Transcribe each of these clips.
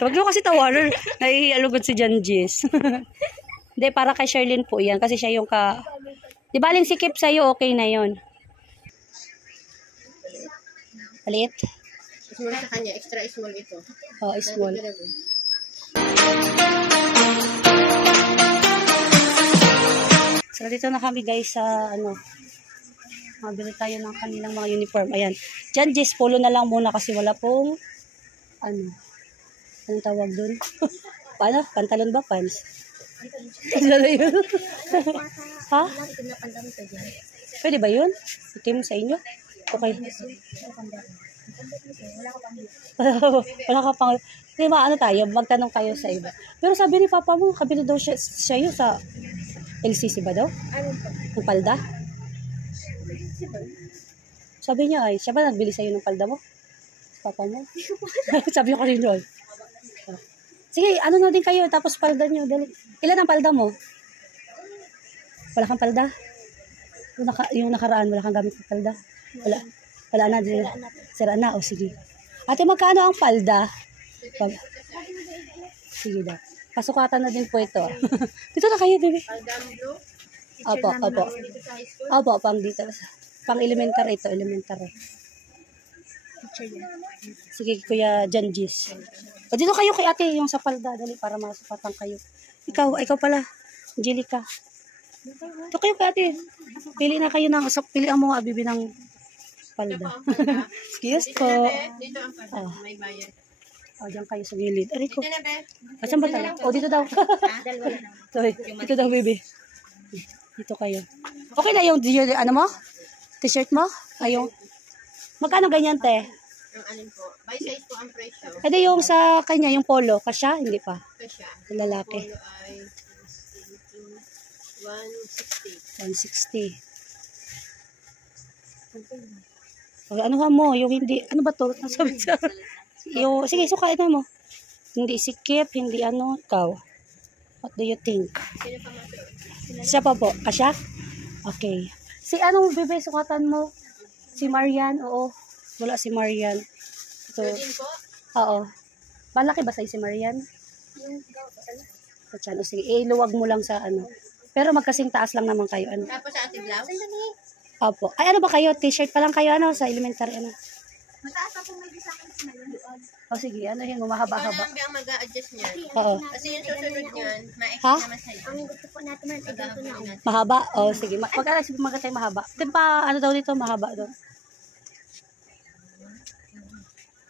Huwag mo kasi tawanan. Naialugod si Janjis. Hindi, para kay Sherlyn po yan. Kasi siya yung ka... Di ba aling sikip sa'yo, okay na yon. Palit? Small sa kanya, extra small ito. Oh, small. So, dito na kami guys sa ano. Mabili tayo ng kanilang mga uniform. Ayan. Janjis, polo na lang muna kasi wala pong ano. Anong tawag dun? Paano? Pantalon ba? Pants? Ano yun? Ha? Pwede ba yun? Itim sa inyo? Okay. Wala ka pang... Di ba ano tayo? Magtanong tayo sa iba. Pero sabi ni Papa mo, kabili daw siya yun sa LCC ba daw? Ng palda? Sabi niya ay, siya ba nagbili sa'yo ng palda mo? Papa mo? Sabi ko rin doon. Sige, ano na din kayo, tapos palda nyo. Dali. Ilan ang palda mo? Wala kang palda? Yung nakaraan, wala kang gamit ng palda? Wala na din. Sira na, o sige. Ate, magkano ang palda? Sige daw. Pasukatan na din po ito. Dito na kayo, baby. Opo. Opo, pang dito. Pang elementary ito, elementary. Sige, Kuya Janjis. O, dito kayo kay ate, yung sa palda. Dali, para masukatan kayo. Ikaw pala, Angelica. Dito kayo kay ate. Pili na kayo ng, pili ang mga bibi ng palda. Excuse po. Dito ang palda, may bayad. O, dyan kayo sa gilid. Aray ko. Asan ba talaga? O, dito daw. Sorry, dito daw, baby. Dito kayo. Okay na yung, ano mo? T-shirt mo? Ayong. Magkano ganyan, te? Yung alin po. By size po ang presyo. Ede yung sa kanya, yung polo. Kasya? Hindi pa. Kasya. Yung lalaki. Polo ay 160. O, ano mo? Yung hindi, ano ba to? Nasabi sa... Yung, sige, sukain na mo. Hindi sikip, hindi ano. Ikaw. What do you think? Siya pa po. Kasya? Okay. Si anong bebe sukatan mo? Si Marian? Oo. Wala si Marian. Ito. Oo. Malaki ba sa'yo si Marian? Sa tiyan. O sige, iluwag mo lang sa ano. Pero magkasing taas lang naman kayo. Ano? Tapos sa ating blouse? Opo. Ay, ano ba kayo? T-shirt pa lang kayo, ano? Sa elementary, ano? Mataas ako may sa akin sa ngayon. O sige, ano yun? Mahaba-haba. Ikaw na ang mag-a-adjust niyan. Oo. Kasi yung susunod niyan, ma-extra Ha? naman sa'yo. Ang gusto po natin man, ay ganito na. Mahaba? O sige. Magkala si magatay mahaba. Timpa, ano daw dito? Mahaba daw.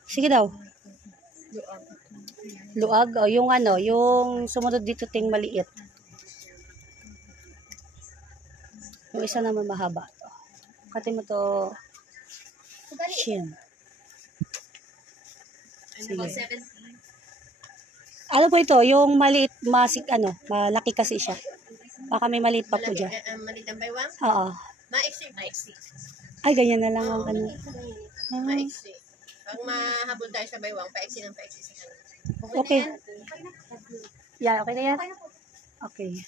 Sige daw. Luag. O, yung ano, yung sumunod dito ting maliit. Yung isa naman mahaba. Kati mo to shin. Sige. Ano po ito? Yung maliit, ano, malaki kasi siya. Baka may maliit pa po dyan. Maliit ang baywang? Oo. Ma-extra. Ay, ganyan na lang ang ano. Ma-extra. Pag mahabol tayo sa baywang, pa-extra ng pa-extra sa kanila. Okay. Yan, okay na yan? Okay.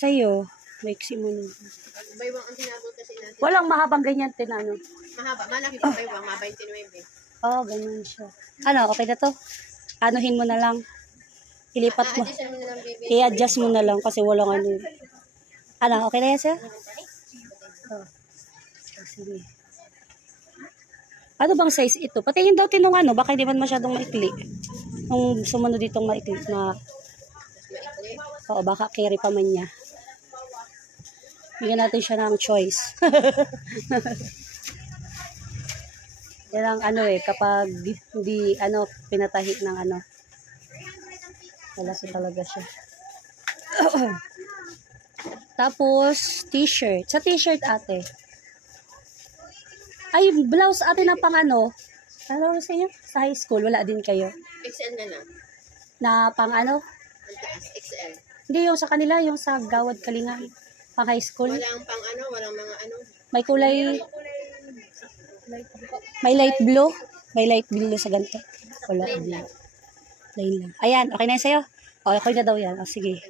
Sa'yo, maiksi mo nun. Pag baywang ang hinabol kasi natin. Walang mahabang ganyan, tinano. Mahaba. Malaki pa baywang, ma-29. Oo, ganyan siya. Ano, okay na to? Anuhin mo na lang. Ilipat mo. Adjust mo na lang, baby. I-adjust mo na lang kasi walang ano. Ano, okay na yan sir? Oh. Sige. Ano bang size ito? Patingin daw tinong ano, baka hindi man masyadong maikli. Nung sumunod ditong maikli na... Oo, baka carry pa man niya. Bigyan natin siya ng choice. Yan ang ano kapag hindi ano, pinatahi ng ano. Malaki talaga siya. Tapos, t-shirt. Sa t-shirt ate. Ay, blouse ate na pang ano. Ano sa inyo? Sa high school, wala din kayo. XL na lang. Na pang ano? Ang taas, XL. Hindi yung sa kanila, yung sa Gawad Kalinga. Pang high school. Walang pang ano, walang mga ano. May kulay. May light blue. May light blue sa ganito. Wala. Plain lang. Ayan, okay na yun sa'yo? O, okay na daw yan. O, sige.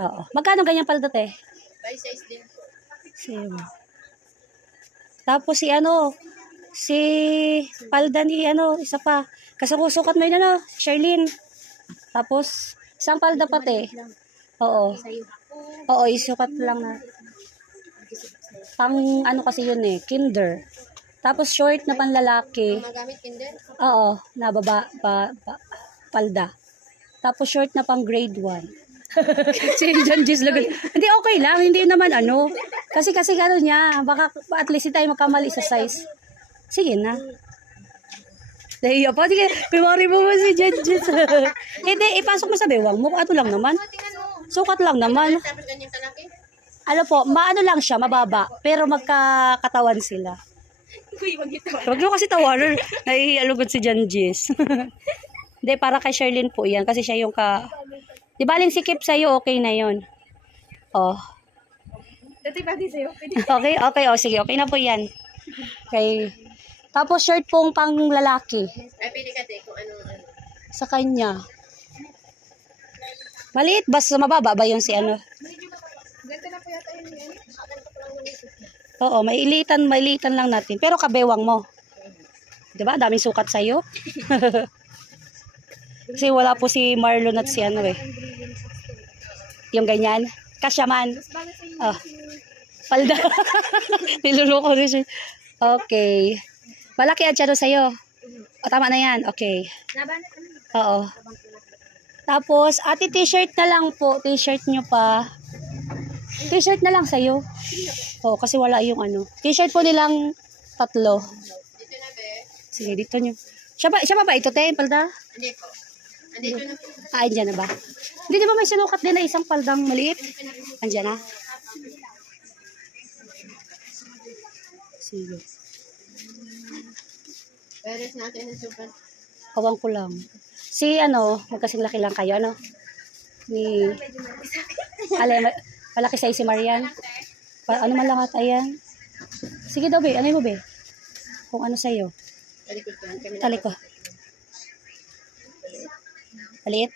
Oo. Magkano ganyan palda, te? By size din po. Sige. Tapos si ano, si palda ni ano, isa pa. Kasi kung sukat mo yun, ano, Charlene. Tapos, isang palda pati. Oo. Oo, isukat lang na. Pang, ano kasi yun eh, kinder. Tapos, short na panlalaki. Magamit kinder? Oo, na palda. Tapos, short na pang grade 1. Si John Gis lagot. Hindi, okay lang. Hindi naman ano. Kasi ano niya, baka at least tayo magkamali sa size. Sige na. Nahiya pa. Sige, memory mo si John Gis. Hindi, ipasok mo sa bewang mo. Ano lang naman. Sukat lang naman. Tapos ganyan kalaki? Ano po, maano lang siya, mababa. Pero magkakatawan sila. Huwag mo kasi tawanan. Nahihialugod si John Gis. Hindi, para kay Charlene po yan. Kasi siya yung Di baling sikip sa'yo, okay na yon. Oh. Dati ba di sa'yo? Okay, oh, sige, okay na po yan. Okay. Tapos shirt pong pang lalaki. Ay, pili ka kung ano. Sa kanya. Maliit, basta mababa ba yun si ano? Ganito na po yata yun. Oo, mailitan lang natin. Pero kabewang mo. Diba? Daming sukat sa'yo. Kasi wala po si Marlon at si ano eh. Yung ganyan. Kasyaman. Oh. Palda. Niluloko din siya. Okay. Malaki ang tiyan sa'yo. O, tama na yan. Okay. Oo. Tapos, ate t-shirt na lang po. T-shirt nyo pa. T-shirt na lang sa'yo. Oo, kasi wala yung ano. T-shirt po nilang 3. Dito na be. Sige, dito nyo. Siya pa ba ito, te? Palda? Hindi po. Andito na po. Andyan na ba? Hindi, di ba may sinukat din na isang paldang maliit? Andyan na. Sige. Peres natin ang super. Kawang ko lang. Si ano, magkasing laki lang kayo, ano? Ni... malaki sa si Marian. Ano man lang ata yan? Sige daw, be. Ano mo, be? Kung ano sa'yo. Talikod ko. Talikod. Maliit?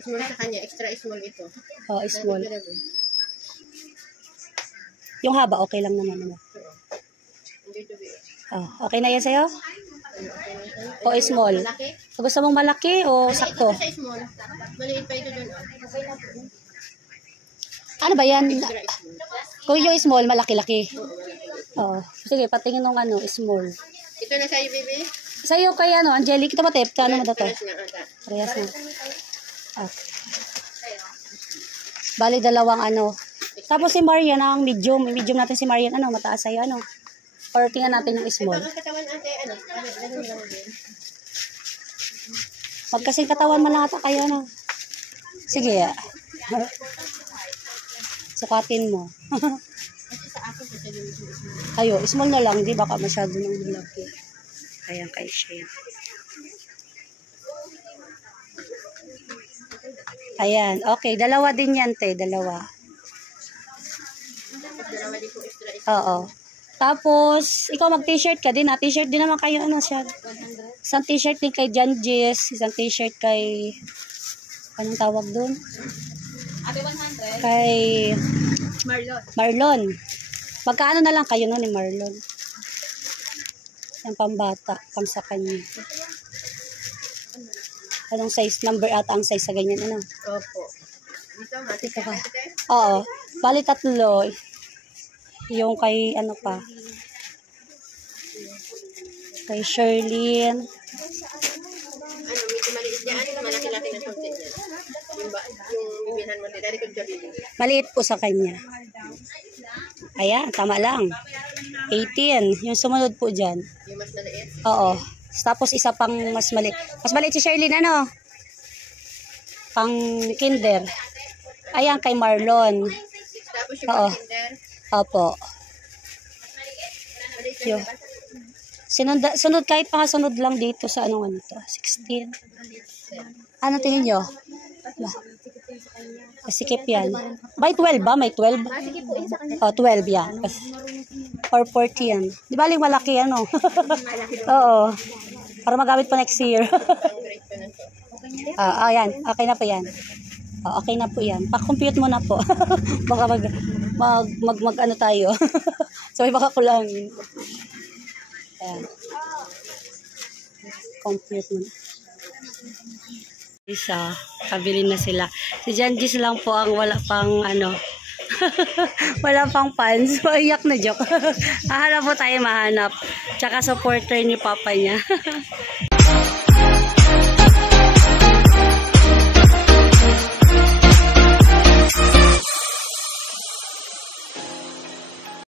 Small sa kanya. Extra small ito. Oo, small. Yung haba, okay lang naman. Ano? Andito be. Oh, okay na yan sa'yo? O small? Malaki? Gusto mong malaki o sakto? Ito sa small. Maliit pa ito dun. Ano ba yan? Extra small. Kung yung small, malaki-laki. Oo, malaki. Oo. Sige, patingin ng ano, small. Ito na sa'yo, baby. Sa'yo kay ano, Angelic, ito ba tip? Kano mo daw to? Peres na ata. Parehas na. Okay. Bali, dalawang ano. Tapos si Marian, ang medium. Medium natin si Marian, ano, mataas sa'yo, ano. Or tingnan natin yung small. Ang katawan ate, ano? Ganun lang din. Magkasing katawan man lang ata kayo, ano. Sige, sukatin mo. Kasi sa akin, kasi yung small. Ayo, small na lang, di baka masyado nang malaki. Ayan kay Shane. Ayan, okay. Dalawa din yan, te. Dalawa. Dalawa din po extra. Oo. Tapos, ikaw mag-t-shirt ka din, ha? T-shirt din naman kayo, ano siya? Isang t-shirt din kay John Gis. Isang t-shirt kay... Anong tawag dun? Ate 100. Kay... Marlon. Magkaano na lang kayo no ni Marlon? Yung pambata, pang sa kanya. Anong size? Number ata ang size sa ganyan, ano? Opo. Dito, mati Dito ka. ka. Oo. Bali 3. Yung kay ano pa? Kay Charlene. Ano, medyo maliit yan. Malaki-laki na konti niya. Yung bibilhan mo, dari kong gabi. Maliit po sa kanya. Ayan, tama lang. 18. Yung sumunod po dyan. Yung mas maliit. Oo. Tapos isa pang mas maliit. Mas maliit si Charlene, ano? Pang kinder. Ayan, kay Marlon. Tapos yung Oo. kinder. Opo. Maliit Yo. lang ba? Sunod kahit pa nga sunod lang dito sa anong ano to? 16. Ano tingin nyo? Sikip yan. By 12 ba? May 12? Oh, 12 yan. Or 14 yan. Di ba aling malaki ano? Oo. Para magamit pa next year. Ang grade pa na to. Ayan. Okay na po yan. Okay na po yan. Pa-compute mo na po. Baka mag ano tayo. So, may baka kulangin. Ayan. Compute mo na. Isa, kabili na sila. Si Janjis lang po ang wala pang ano. Wala pang fans. Iyak na joke. Hahanap po tayo mahanap. Tsaka supporter ni papa niya.